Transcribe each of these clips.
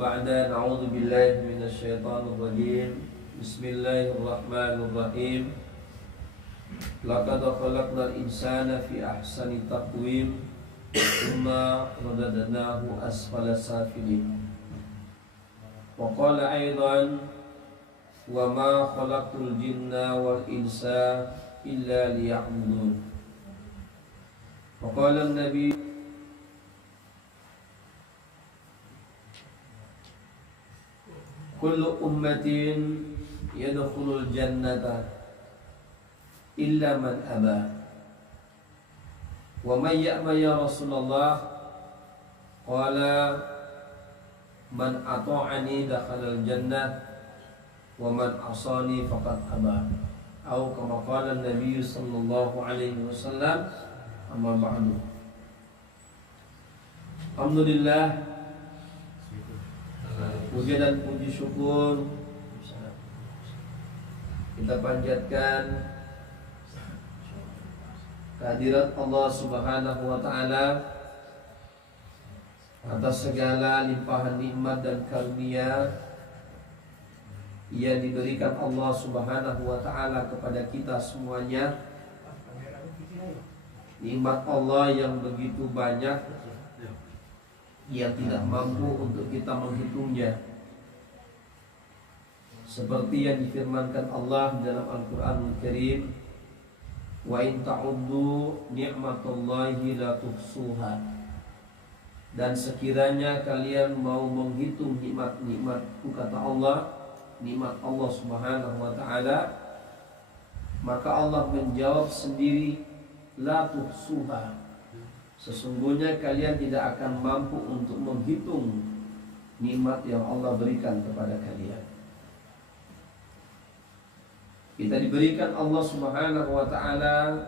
Ba'da na'udzu billahi minasyaitonir rajim. Bismillahirrahmanirrahim. Laqad khalaqnal insana fi ahsani taqwim. Tsumma radadnahu asfala safilin. Wa qala aidan wa ma khalaqtul jinna wal insa illa liya'budun. Wa qala an-nabi kullu ummatin yadkhulul jannata illa man aba. Wa man ya'ba ya Rasulullah? Qala man ata'ani dakhalal jannah wa man asani faqad aba. Atau kama qala Nabi sallallahu alaihi wasallam. Amma ba'du. Alhamdulillah, puji dan puji syukur kita panjatkan kehadirat Allah Subhanahu wa taala atas segala limpahan nikmat dan karunia yang diberikan Allah Subhanahu wa taala kepada kita semuanya. Nikmat Allah yang begitu banyak yang tidak mampu untuk kita menghitungnya. Seperti yang difirmankan Allah dalam Al-Qur'anul Karim, wa in ta'uddu ni'matallahi la tuhsuha. Dan sekiranya kalian mau menghitung nikmat-nikmatku, kata Allah, nikmat Allah Subhanahu wa taala, maka Allah menjawab sendiri, la tuhsuha. Sesungguhnya kalian tidak akan mampu untuk menghitung nikmat yang Allah berikan kepada kalian. Kita diberikan Allah Subhanahu wa taala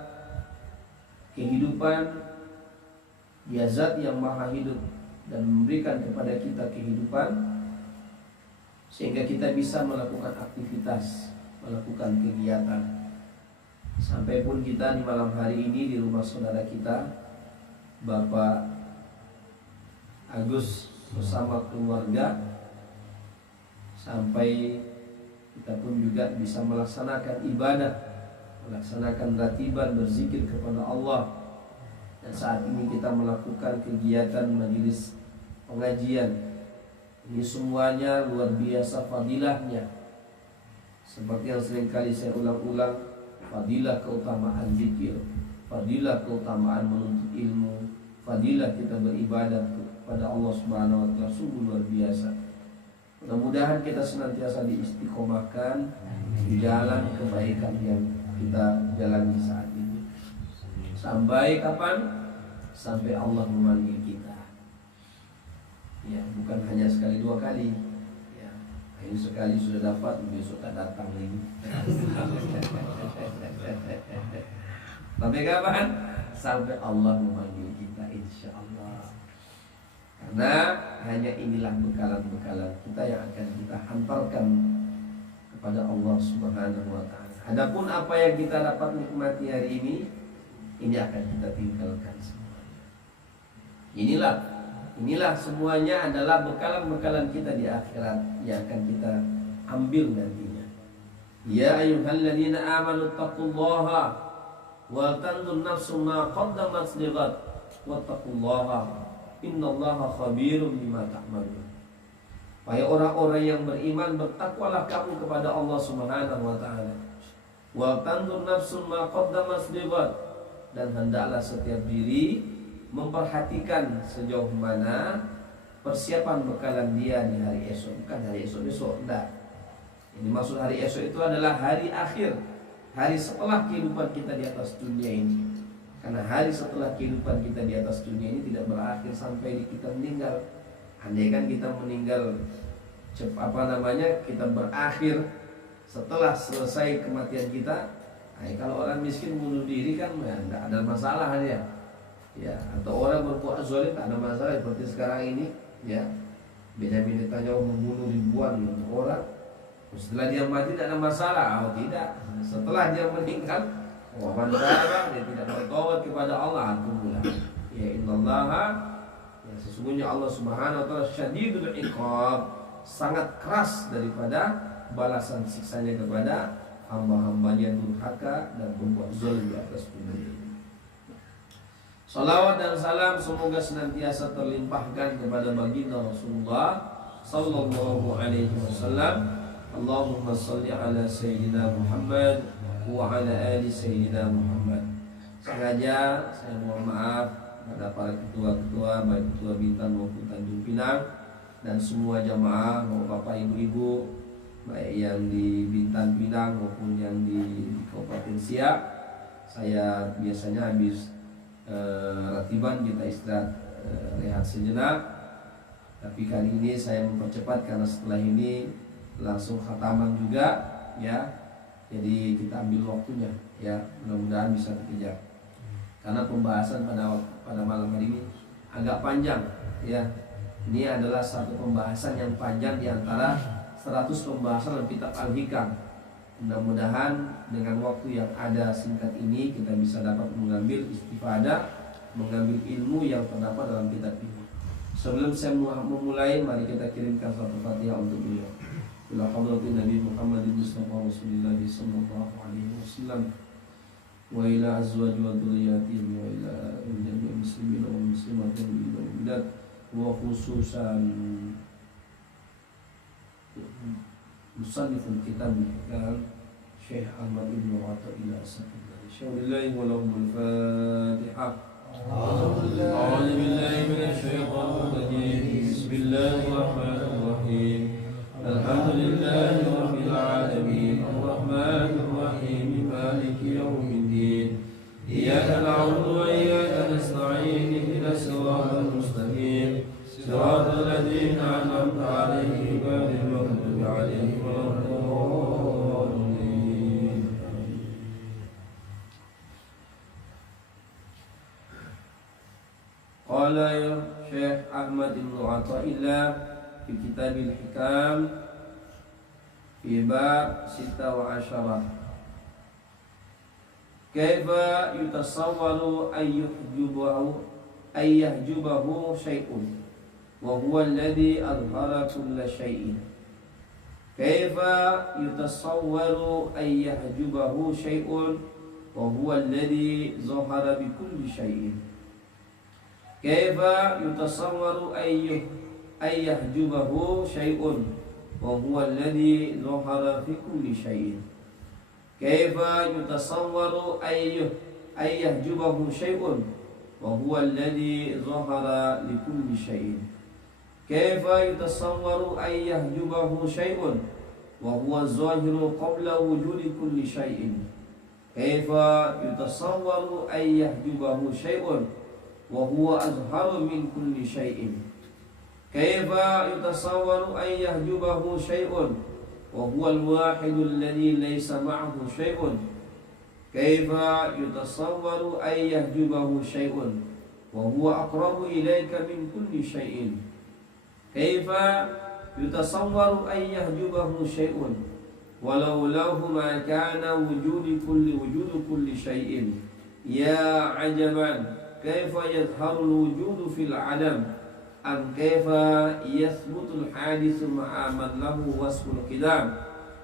kehidupan, Dia zat yang maha hidup dan memberikan kepada kita kehidupan sehingga kita bisa melakukan aktivitas, melakukan kegiatan. Sampai pun kita di malam hari ini di rumah saudara kita, Bapak Agus bersama keluarga, sampai kita pun juga bisa melaksanakan ibadah, melaksanakan ratiban, berzikir kepada Allah. Dan saat ini kita melakukan kegiatan majelis pengajian. Ini semuanya luar biasa fadilahnya. Seperti yang seringkali saya ulang-ulang, fadilah keutamaan zikir, fadilah keutamaan menuntut ilmu, fadilah kita beribadah kepada Allah Subhanahu wa taala, sungguh luar biasa. Mudah-mudahan kita senantiasa diistiqomahkan di jalan kebaikan yang kita jalani saat ini. Sampai kapan? Sampai Allah memanggil kita. Ya, bukan hanya sekali dua kali. Ya, ini sekali sudah dapat, besok tak datang lagi. Sampai kapan? Sampai Allah memanggil kita, insya Allah. Karena hanya inilah bekalan-bekalan kita yang akan kita hantarkan kepada Allah Subhanahu wa taala. Adapun apa yang kita dapat nikmati hari ini akan kita tinggalkan semuanya. Inilah semuanya adalah bekalan-bekalan kita di akhirat yang akan kita ambil nantinya. Ya ayyuhalladzina amanu taqullaha wa tanzur nafsum ma qaddamat lighad wattaqullaha innallaha khabirum bima ta'malun. Wahai orang-orang yang beriman, bertakwalah kamu kepada Allah Subhanahu wa taala. Wa tanzur nafsum ma qaddamat lighad, dan hendaklah setiap diri memperhatikan sejauh mana persiapan bekalan dia di hari esok. Bukan hari esok-esok, enggak. Ini maksud hari esok itu adalah hari akhir, hari setelah kehidupan kita di atas dunia ini. Karena hari setelah kehidupan kita di atas dunia ini tidak berakhir sampai kita meninggal. Andai kan kita meninggal kita berakhir setelah selesai kematian kita. Nah, kalau orang miskin bunuh diri kan tidak ada masalah dia. Ya, atau orang berbuat zalim tak ada masalah seperti sekarang ini, ya. Benyamin Netanyahu membunuh ribuan orang. Setelah dia mati tak ada masalah. Oh tidak. Setelah dia meninggal, dia tidak bertobat kepada Allah, tunggulah. Ya innallaha, ya Sesungguhnya Allah Subhanahu wa taala syadidul iqab, sangat keras daripada balasan siksanya kepada hamba-hambanya yang durhaka dan berbuat zalim di atas bumi. Salawat dan salam semoga senantiasa terlimpahkan kepada baginda Rasulullah sallallahu alaihi wasallam. Allahumma shalli ala sayyidina Muhammad wa ala ali sayyidina Muhammad. Sengaja saya mohon maaf pada para ketua-ketua, baik ketua Bintan maupun Tanjung Pinang, dan semua jamaah, bapak ibu-ibu, baik yang di Bintan Pinang maupun yang di Kabupaten Siak. Saya biasanya habis ratiban kita istirahat, rehat sejenak, tapi kali ini saya mempercepat karena setelah ini langsung khataman juga, ya. Jadi kita ambil waktunya, ya, mudah-mudahan bisa dikejar. Karena pembahasan pada malam hari ini agak panjang, ya. Ini adalah satu pembahasan yang panjang di antara 100 pembahasan dalam kitab Al-Hikam. Mudah-mudahan dengan waktu yang ada singkat ini kita bisa dapat mengambil istifadah, mengambil ilmu yang terdapat dalam kitab ini. Sebelum saya memulai, mari kita kirimkan satu Fatihah untuk beliau. Ila hadratin Nabi Muhammadin Mustafa Rasulullah sallallahu alaihi wasallam wa ila azwaji wa dzurriyyatihi wa ila jami'il muslimin wal muslimat wal mu'minat wa khususan musanniful kitab al-Hikam Syekh Ahmad Ibn Athaillah As-Sakandari. Syaulillahi wa lahumul Fatihah. A'udzu billahi minasy syaithanir rajim. Bismillahirrahmanirrahim. Alhamdulillahi rabbil alamin. Arrahmanir rahim. Maliki yaumiddin. Iyyaka na'budu wa iyyaka nasta'in. Ihdinas siratal mustaqim. Siratal ladzina an'amta 'alaihim ghairil maghdubi 'alaihim waladdallin. Qala ya Syekh Ahmad Ibn Athaillah fi Kitabil Hikam fi bab 16. Kaifa yutasawwaru ayyahjubahu syai'un wa huwa alladhi adhara kulla syai'in. Kaifa yutasawwaru ayyahjubahu syai'un wa huwa alladhi zahara bi kulli syai'in. Kaifa yutasawwaru ayyahjubahu syai'un wa huwa alladhi zahara fi kulli syai'in. Kaifa yutasawwaru ayyahjubahu syai'un wa huwa alladhi zahara li kulli syai'in. Kaifa yutasawwaru ayyahjubahu syai'un wa huwa zahiru qabla wujudi kulli syai'in. Kaifa yutasawwaru ayyahjubahu syai'un wa huwa azharu min kulli syai'in. Kaifa yutasawwaru ayyahjubahu syai'un wa huwa al-wahidul ladzi laysa ma'ahu syai'un. Kaifa yutasawwaru ayyahjubahu syai'un wa huwa aqrabu ilayka min kulli syai'in. Kaifa yutasawwaru ayyahjubahu syai'un walau lahu ma kana wujudu kulli syai'in. Ya ajaban kaifa yadhharu al-wujudu fil 'adam am kaifa yathbutu al-hadithu ma'a man lahu wasful qidam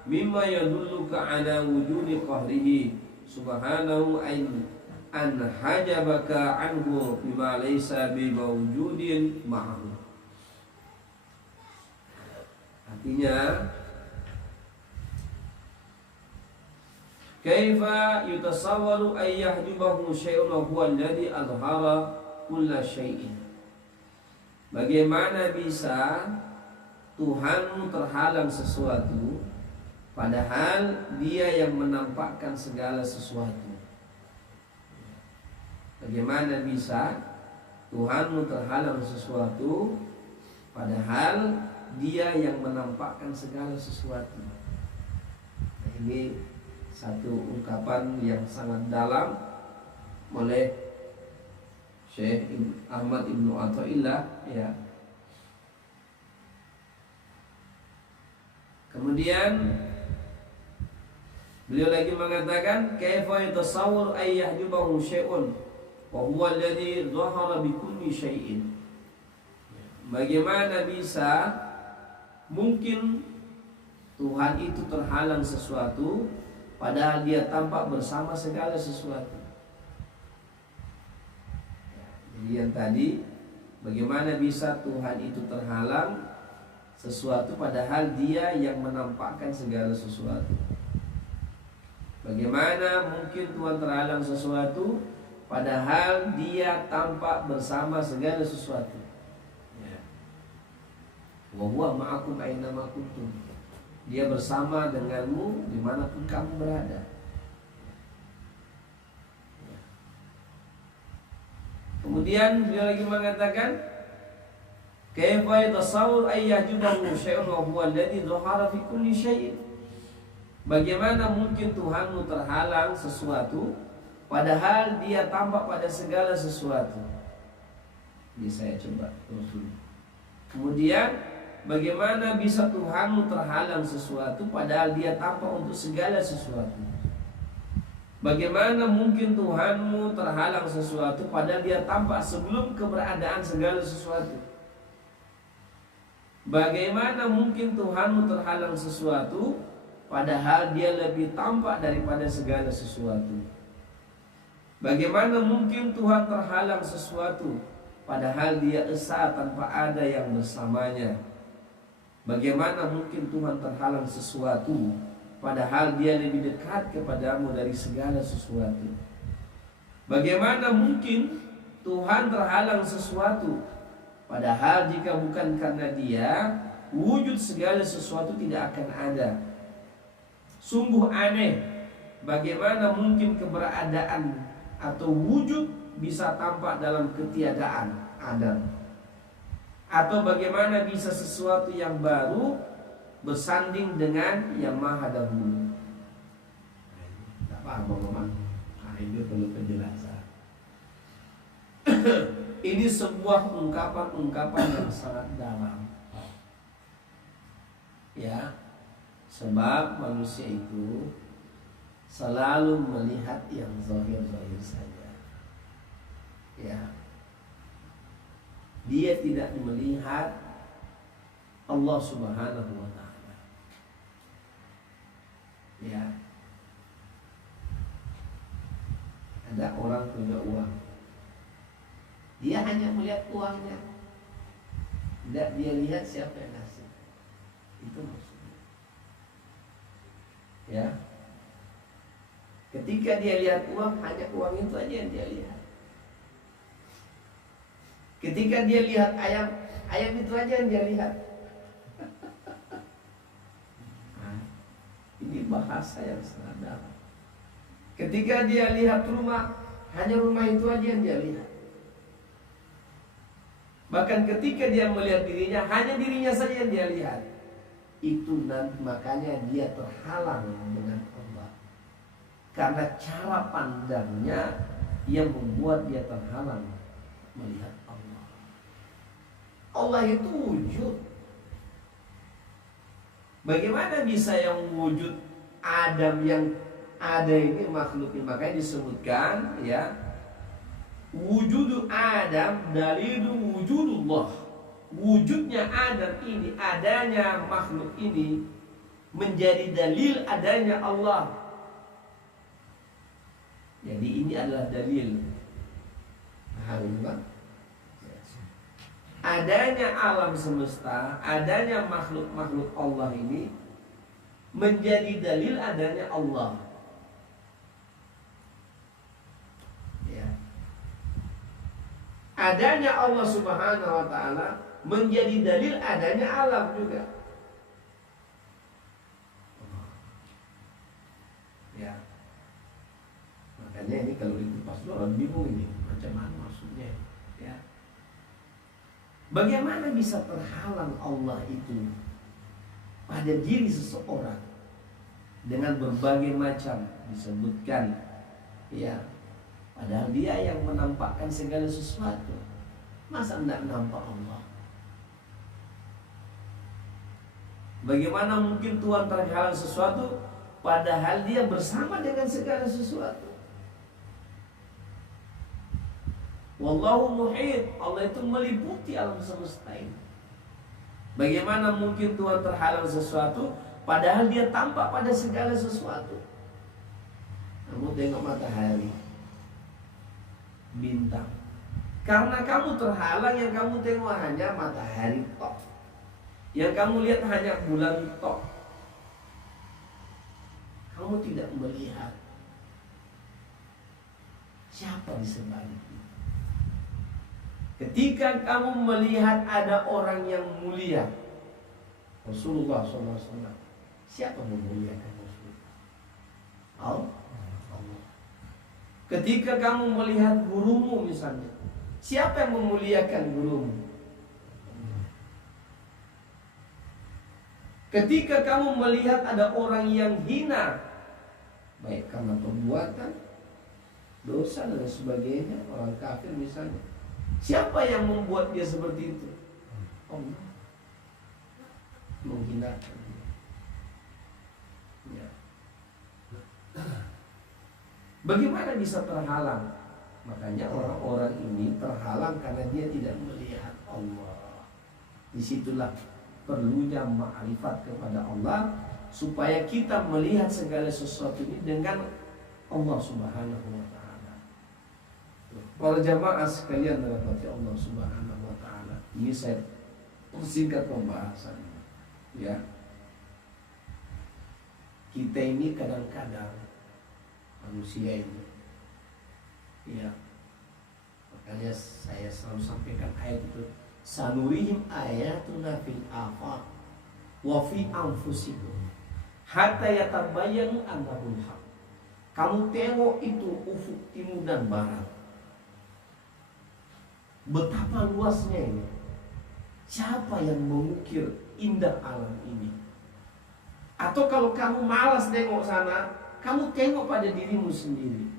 mimma yadulluka ala wujudi qahrihi subhanahu an hajabaka anhu bima laysa bi mawjudin ma'ahu. Artinya, kaifa yutasawwaru ayyahjubahu syai'un wa huwa alladhi adhara kulla syai'in. Bagaimana bisa Tuhanmu terhalang sesuatu padahal Dia yang menampakkan segala sesuatu? Bagaimana bisa Tuhanmu terhalang sesuatu padahal Dia yang menampakkan segala sesuatu? Nah, ini satu ungkapan yang sangat dalam oleh Syekh Ahmad Ibn Athaillah, ya. Kemudian beliau lagi mengatakan kaifa yatasawwar ayyahjubahu syai'un wa huwa alladhi dhahara bi kulli syai'in. bagaimana bisa mungkin Tuhan itu terhalang sesuatu padahal dia tampak bersama segala sesuatu. Jadi yang tadi, bagaimana bisa Tuhan itu terhalang sesuatu padahal dia yang menampakkan segala sesuatu. Bagaimana mungkin Tuhan terhalang sesuatu padahal dia tampak bersama segala sesuatu. Wa huwa ma'akum aina ma kuntum. Dia bersama denganmu dimanapun kamu berada. Kemudian beliau lagi mengatakan, kaifa yatasawwar ay yajudahu syai'un wa huwa alladhi dhahara fi kulli syai'. Bagaimana mungkin Tuhanmu terhalang sesuatu padahal dia tampak pada segala sesuatu. Ini saya coba terus dulu. Kemudian bagaimana bisa Tuhanmu terhalang sesuatu padahal dia tampak untuk segala sesuatu. Bagaimana mungkin Tuhanmu terhalang sesuatu padahal dia tampak sebelum keberadaan segala sesuatu. Bagaimana mungkin Tuhanmu terhalang sesuatu padahal dia lebih tampak daripada segala sesuatu. Bagaimana mungkin Tuhan terhalang sesuatu padahal dia esa tanpa ada yang bersamanya. Bagaimana mungkin Tuhan terhalang sesuatu padahal dia lebih dekat kepadamu dari segala sesuatu. Bagaimana mungkin Tuhan terhalang sesuatu padahal jika bukan karena dia, wujud segala sesuatu tidak akan ada. Sungguh aneh, bagaimana mungkin keberadaan atau wujud bisa tampak dalam ketiadaan Adam. Atau bagaimana bisa sesuatu yang baru bersanding dengan yang maha dahulu. Tak paham Mama? Nah, ini perlu penjelasan. Ini sebuah ungkapan-ungkapan yang sangat dalam. Ya, sebab manusia itu selalu melihat yang zahir-zahir saja. Ya, dia tidak melihat Allah Subhanahu wa Ta'ala. Ya, ada orang punya uang, dia hanya melihat uangnya, tidak dia lihat siapa yang ngasih. Itu maksudnya. Ya, ketika dia lihat uang, hanya uang itu aja yang dia lihat. Ketika dia lihat ayam, ayam itu aja yang dia lihat. Nah, ini bahasa yang sangat dalam. Ketika dia lihat rumah, hanya rumah itu aja yang dia lihat. Bahkan ketika dia melihat dirinya, hanya dirinya saja yang dia lihat. Itu nanti makanya dia terhalang dengan Allah. Karena cara pandangnya yang membuat dia terhalang melihat Allah. Allah itu wujud. Bagaimana bisa yang wujud Adam yang ada ini makhluknya? Makanya disebutkan ya, wujudu Adam dalilu wujudullah. Wujudnya Adam ini, adanya makhluk ini menjadi dalil adanya Allah. Jadi ini adalah dalil. Paham kan? Adanya alam semesta, adanya makhluk-makhluk Allah ini menjadi dalil adanya Allah. Ya. Adanya Allah Subhanahu wa Ta'ala menjadi dalil adanya alam juga. Ya. Makanya ini kalau dikupas orang bingung ini macam mana maksudnya. Ya. Bagaimana bisa terhalang Allah itu pada diri seseorang dengan berbagai macam disebutkan, ya, padahal dia yang menampakkan segala sesuatu. Masa tidak nampak Allah? Bagaimana mungkin Tuhan terhalang sesuatu padahal dia bersama dengan segala sesuatu? Wallahu muhit, Allah itu meliputi alam semesta ini. Bagaimana mungkin Tuhan terhalang sesuatu padahal dia tampak pada segala sesuatu? Kamu tengok matahari, bintang. Karena kamu terhalang, yang kamu tengok hanya matahari tok. Yang kamu lihat hanya bulan tok. Kamu tidak melihat siapa di sebaliknya. Ketika kamu melihat ada orang yang mulia, Rasulullah SAW, siapa memuliakan Rasulullah? Allah. Ketika kamu melihat gurumu misalnya, siapa yang memuliakan gurumu? Ketika kamu melihat ada orang yang hina, baik karena perbuatan, dosa dan sebagainya, orang kafir misalnya, siapa yang membuat dia seperti itu? Allah menghinakan dia. Ya. Bagaimana bisa terhalang? Makanya orang-orang ini terhalang karena dia tidak melihat Allah. Disitulah perlunya ma'rifat kepada Allah, supaya kita melihat segala sesuatu ini dengan Allah Subhanahu wa ta'ala. Para jamaah sekalian dirahmati Allah Subhanahu wa ta'ala, ini saya persingkat pembahasannya. Ya, kita ini kadang-kadang manusia ini, ya, makanya saya selalu sampaikan ayat itu, sanurihim ayatuna fil afaq wa fi anfusihim hatta yatabayyanu annahul haq. Kamu tengok itu ufuk timur dan barat, betapa luasnya ini. Siapa yang mengukir indah alam ini? Atau kalau kamu malas nengok sana, kamu tengok pada dirimu sendiri.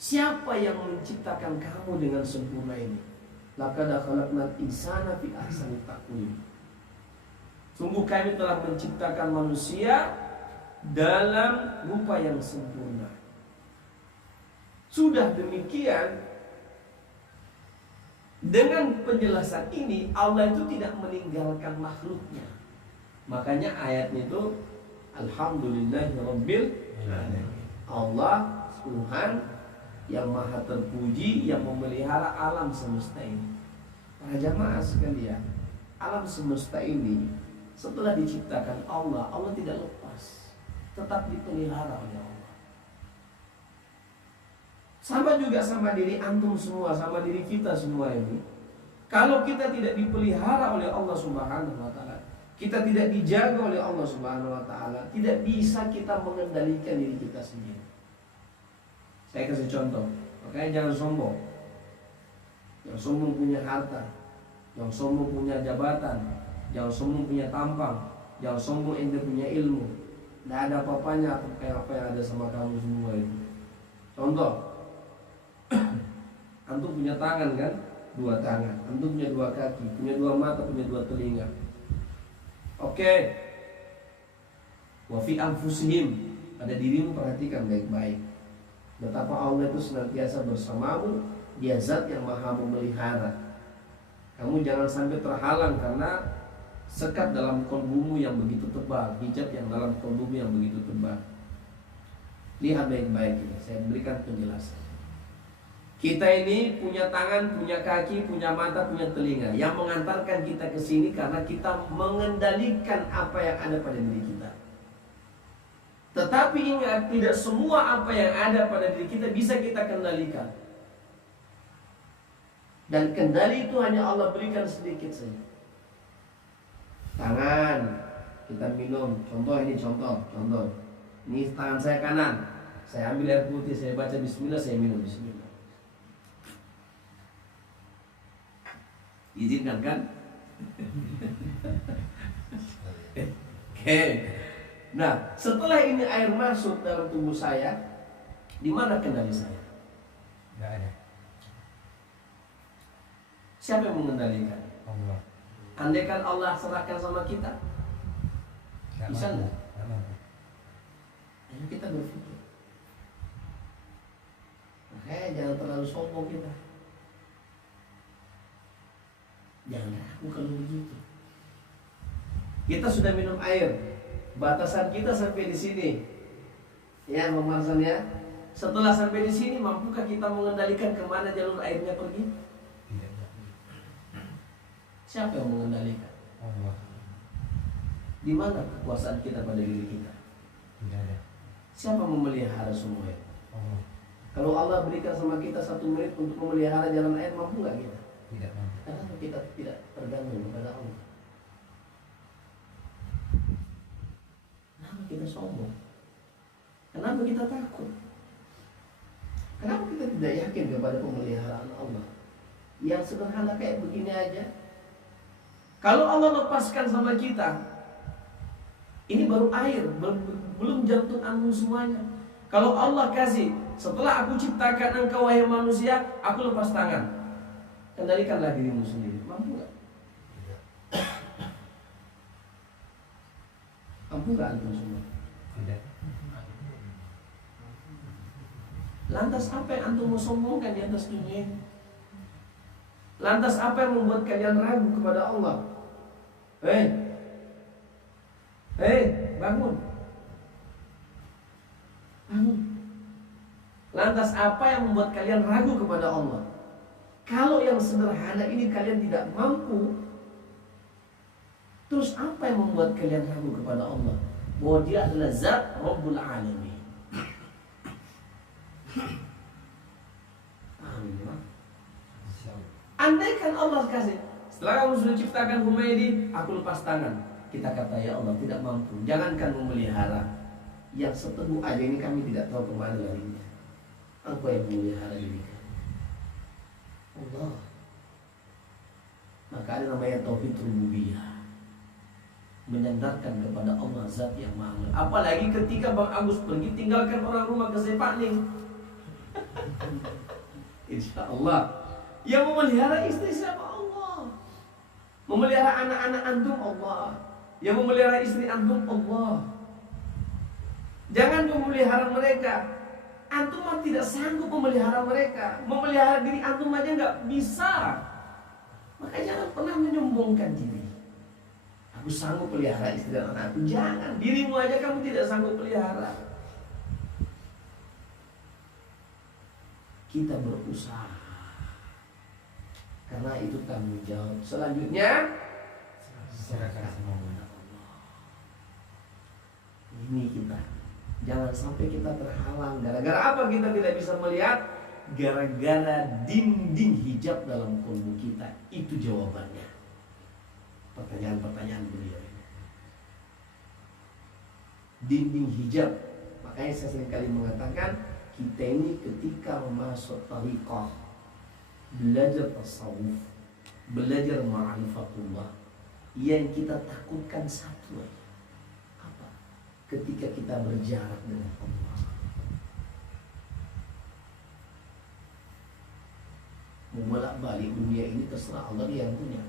Siapa yang menciptakan kamu dengan sempurna ini? Laqad khalaqnal insana fi ahsani taqwim. Sungguh kami telah menciptakan manusia dalam rupa yang sempurna. Sudah demikian, dengan penjelasan ini Allah itu tidak meninggalkan makhluknya. Makanya ayatnya itu Alhamdulillahirabbil alamin. Allah Tuhan yang maha terpuji, yang memelihara alam semesta ini. Para jamaah sekalian, alam semesta ini setelah diciptakan Allah, Allah tidak lepas, tetap dipelihara oleh Allah. Sama juga sama diri antum semua, sama diri kita semua ini. Kalau kita tidak dipelihara oleh Allah Subhanahu wa ta'ala, kita tidak dijaga oleh Allah Subhanahu wa ta'ala, tidak bisa kita mengendalikan diri kita sendiri. Saya kasih contoh, makanya jangan sombong. Yang sombong punya harta, yang sombong punya jabatan, yang sombong punya tampang, yang sombong ente punya ilmu. Tidak ada apa-apanya kayak apa yang ada sama kamu semua itu. Contoh, antum punya tangan kan? 2 tangan. Antum punya 2 kaki, punya 2 mata, punya 2 telinga. Oke. Wa fi anfusihim, pada dirimu perhatikan baik-baik. Betapa Allah itu senantiasa bersamamu, Dia zat yang maha memelihara. Kamu jangan sampai terhalang karena sekat dalam kolbumu yang begitu tebal, hijab yang dalam kolbumu yang begitu tebal. Lihat baik-baik ini, saya berikan penjelasan. Kita ini punya tangan, punya kaki, punya mata, punya telinga, yang mengantarkan kita ke sini karena kita mengendalikan apa yang ada pada diri kita. Tetapi ingat, tidak semua apa yang ada pada diri kita bisa kita kendalikan. Dan kendali itu hanya Allah berikan sedikit saja. Tangan, kita minum. Contoh ini, contoh. Ini tangan saya kanan. Saya ambil air putih, saya baca bismillah, saya minum bismillah. Izinkan kan? Oke. Nah, setelah ini air masuk dalam tubuh saya, di mana kendali saya? Tidak ada. Siapa yang mengendalikan? Allah. Andaikan Allah serahkan sama kita, bisa nggak? Ayo kita berpikir. Makanya jangan terlalu sombong kita. Jangan ragu kalau begitu. Kita sudah minum air, batasan kita sampai di sini. Ya, Marsan ya. Setelah sampai di sini, mampukah kita mengendalikan kemana jalur airnya pergi? Tidak. Siapa yang mengendalikan? Allah. Di mana kekuasaan kita pada diri kita? Tidak ada. Siapa memelihara semua itu? Allah. Kalau Allah berikan sama kita 1 menit untuk memelihara jalan air, mampu nggak kita? Tidak mampu. Kenapa kita tidak tergantung kepada Allah? Kenapa kita sombong? Kenapa kita takut? Kenapa kita tidak yakin kepada pemeliharaan Allah? Yang sederhana kayak begini aja. Kalau Allah lepaskan sama kita, ini baru air, belum jantung anu semuanya. Kalau Allah kasih, setelah aku ciptakan engkau wahai manusia, aku lepas tangan. Kendalikanlah dirimu sendiri. Mampu gak? Mampu gak antum semua? Tidak. Lantas apa yang antum mau sombongkan di atas dunia ini? Lantas apa yang membuat kalian ragu kepada Allah? Hei, bangun. Bangun. Lantas apa yang membuat kalian ragu kepada Allah? Kalau yang sederhana ini kalian tidak mampu, terus apa yang membuat kalian ragu kepada Allah? Bahwa Dia adalah Zat Rabbul Alamin. Amin. Andaikan Allah kasih, setelah kamu sudah ciptakan Humaydi, aku lepas tangan. Kita kata, ya Allah, tidak mampu. Jangankan memelihara, yang seteguh aja ini kami tidak tahu kemana larinya. Engkau yang memelihara diri kami, Allah. Maka ada namanya tauhid rububiyah, menyandarkan kepada Allah Zat yang Maha. Apalagi ketika Bang Agus pergi tinggalkan orang rumah ke Sepaning. Insya Allah yang memelihara istri siapa? Allah. Memelihara anak-anak antum Allah. Yang memelihara istri antum Allah. Jangan memelihara mereka. Antum tidak sanggup memelihara mereka. Memelihara diri antum aja nggak bisa. Maka jangan pernah menyombongkan diri. Aku sanggup pelihara istri dan anakku. Jangan, dirimu aja kamu tidak sanggup pelihara. Kita berusaha, karena itu tanggung jawab. Selanjutnya, Serahkan semua. ini kita jangan sampai kita terhalang. Gara-gara apa kita tidak bisa melihat? Gara-gara dinding hijab dalam kolbu kita. Itu jawabannya. Pertanyaan-pertanyaan beliau ini. Dinding hijab. Makanya saya seringkali mengatakan, kita ini ketika masuk tariqah, belajar tasawuf, belajar ma'rifatullah, yang kita takutkan satu aja. Apa? Ketika kita berjarak dengan Allah. Membolak-balik dunia ini terserah Allah, Dia yang punya.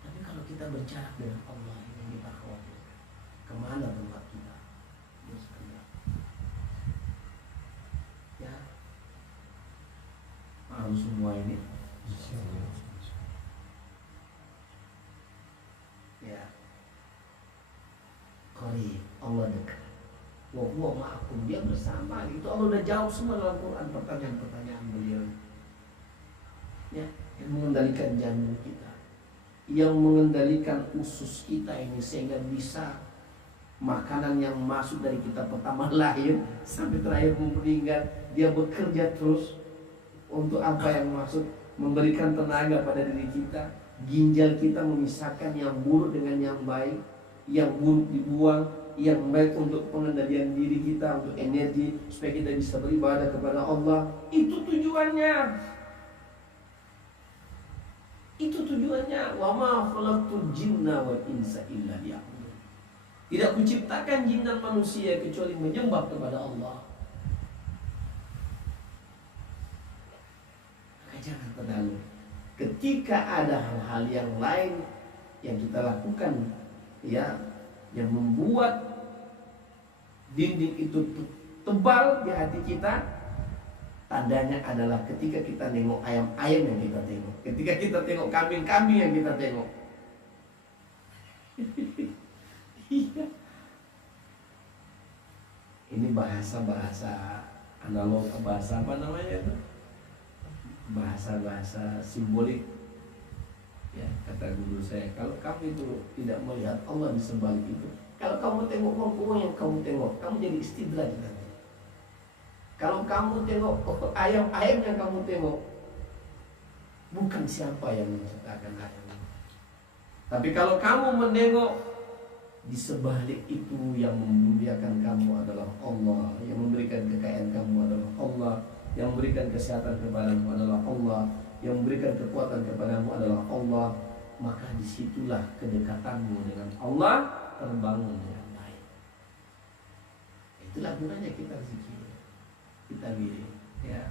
Tapi kalau kita berjarak dengan Allah, ini yang kita khawatirkan. Kemana tempat kita? Ya, paham semua ini? Ya, qarib, Allah dekat. Wa huwa ma'akum, Dia bersama. Itu Allah udah jawab semua dalam Quran pertanyaan-pertanyaan beliau. Ya, yang mengendalikan jantung kita, yang mengendalikan usus kita ini sehingga bisa makanan yang masuk dari kita pertama lahir sampai terakhir meninggal, Dia bekerja terus untuk apa yang masuk, memberikan tenaga pada diri kita. Ginjal kita memisahkan yang buruk dengan yang baik, yang buruk dibuang, yang baik untuk pengendalian diri kita, untuk energi supaya kita bisa beribadah kepada Allah. Itu tujuannya. Itu tujuannya. Wa ma khalaqtul jinna wal insa illa liya'budun. Tidak kuciptakan jin dan manusia kecuali menyembah kepada Allah. Maka jangan terlalu. Ketika ada hal-hal yang lain yang kita lakukan, ya, yang membuat dinding itu tebal di hati kita, tandanya adalah ketika kita nengok ayam-ayam yang kita tengok, ketika kita tengok kambing-kambing yang kita tengok. Iya. Ini bahasa-bahasa analog, bahasa apa namanya itu? Bahasa-bahasa simbolik. Ya, kata guru saya, kalau kamu itu tidak melihat Allah di sebalik itu, kalau kamu tengok uang yang kamu tengok, kamu jadi istidraj nanti. Kalau kamu tengok ayam-ayam yang kamu tengok, bukan siapa yang menciptakan ayam. Tapi kalau kamu menengok di sebalik itu, yang memuliakan kamu adalah Allah, yang memberikan kekayaan kamu adalah Allah, yang memberikan kesehatan kepadamu adalah Allah, yang memberikan kekuatan kepadamu adalah Allah, maka disitulah kedekatanmu dengan Allah terbangun dengan baik. Itulah gunanya kita zikir, kita wirid, ya.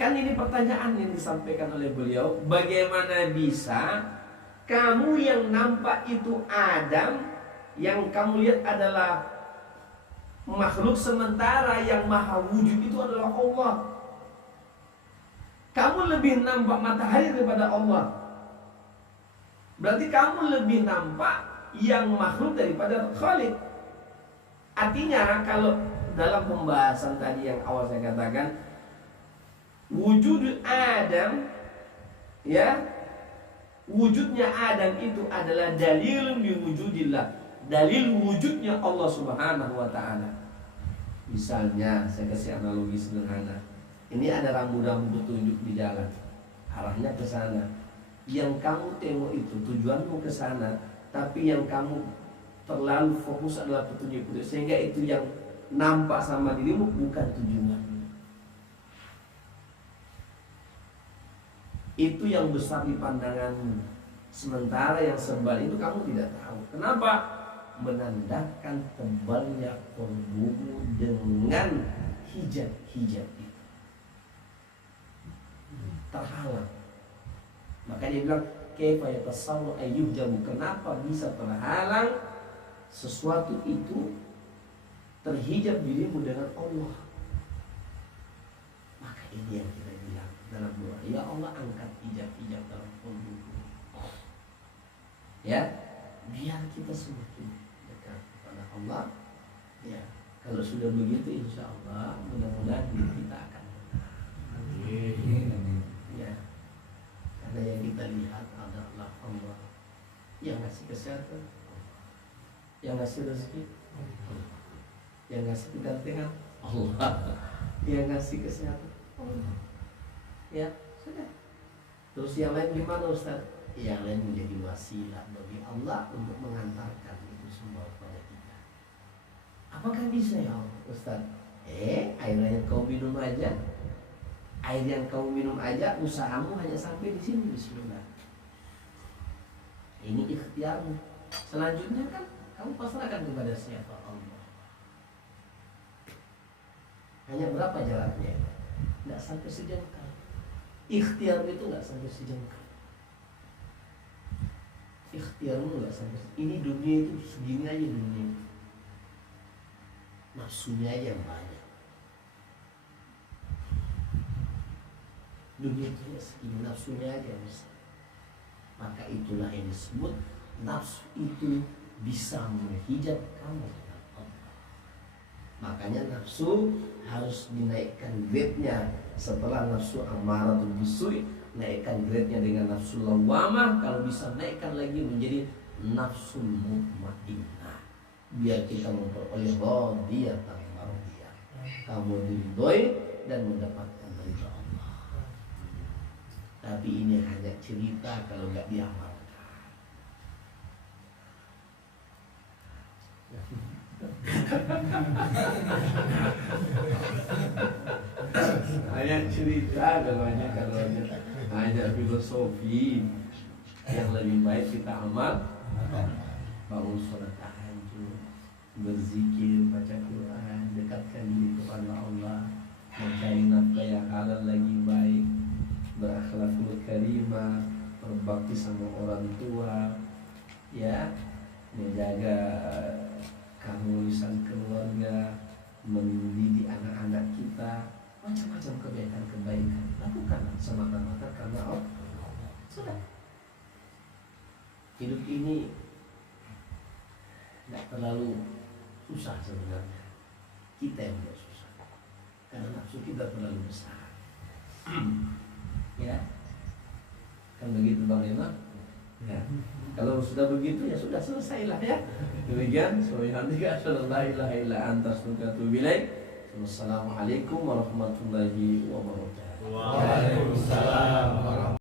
Kan ini pertanyaan yang disampaikan oleh beliau, bagaimana bisa kamu yang nampak itu Adam, yang kamu lihat adalah makhluk, sementara yang maha wujud itu adalah Allah. Kamu lebih nampak matahari daripada Allah. Berarti kamu lebih nampak yang makhluk daripada Khalik. Artinya kalau dalam pembahasan tadi yang awal saya katakan, wujud Adam, ya, wujudnya Adam itu adalah dalil wujudillah, dalil wujudnya Allah Subhanahu wa ta'ala. Misalnya saya kasih analogi sederhana. Ini ada rambu-rambu petunjuk di jalan, arahnya ke sana. Yang kamu tengok itu tujuanmu ke sana, tapi yang kamu terlalu fokus adalah petunjuk-petunjuk, sehingga itu yang nampak sama dirimu, bukan tujuan. Itu yang besar di pandanganmu, sementara yang sebal itu kamu tidak tahu. Kenapa? Menandakan tebalnya kolbumu dengan hijab-hijab itu terhalang. Maka dia bilang, kaifa yatasawwaru ayyuhjabu, kenapa bisa terhalang sesuatu itu terhijab dirimu dengan Allah. Maka ini yang kita bilang dalam doa, ya Allah angkat hijab-hijab dalam kolbuku, ya, biar kita semakin dekat kepada Allah. Ya, kalau sudah begitu, insya Allah mudah-mudahan kita akan menang. Ya, karena yang kita lihat adalah Allah, yang ngasih kesehatan, yang ngasih rezeki, yang ngasih kegantengan Allah, yang ngasih kesehatan Allah. Ya, sudah. Terus yang lain gimana Ustaz? Yang lain menjadi wasilah bagi Allah untuk mengantarkan itu semua kepada kita. Apakah bisa ya Ustaz? Air yang kau minum aja, air yang kau minum aja, usahamu hanya sampai di sini. Bismillah. Ini ikhtiarmu. Selanjutnya kan kamu pasrahkan kepada siapa? Allah. Hanya berapa jaraknya? Tidak sampai sejengkal. Ikhtiar itu nggak sampai sejengkal. Ikhtiarmu nggak sampai. Ini dunia itu segini aja dunia. Nafsunya aja yang banyak. Dunia itu segini, nafsunya aja yang besar. Maka itulah yang disebut nafsu itu bisa menghijab kamu dengan Allah. Makanya nafsu harus dinaikkan grade-nya. Setelah nafsu amaratul bisu, naikkan grade-nya dengan nafsu lawamah. Kalau bisa naikkan lagi menjadi nafsu mutmainnah, biar kita memperoleh radiyatan mardiyah, kamu diridhoi dan mendapatkan ridha Allah. Tapi ini hanya cerita kalau nggak diamalkan. Hanya cerita kalau hanya filosofi. Yang lebih baik kita amal, bangun sholat tahajud, berzikir, baca Quran, dekatkan diri kepada Allah, mencari nafkah yang halal lagi baik, berakhlakul karimah, berbakti sama orang tua, ya, menjaga kemuliaan keluarga, mendidik anak-anak kita, macam-macam kebaikan-kebaikan lakukanlah semata-mata karena Allah. Sudah. Hidup ini tidak terlalu susah sebenarnya. Kita yang buat susah karena nafsu kita terlalu besar. Ya, kan begitu Bang Imam? Ya. Kalau sudah begitu ya sudah selesailah ya. Demikian. Subhanallah, la ilaha illa anta astaghfiruka wa atubu ilaik. Wassalamualaikum warahmatullahi wabarakatuh. Waalaikumsalam warahmatullahi wabarakatuh.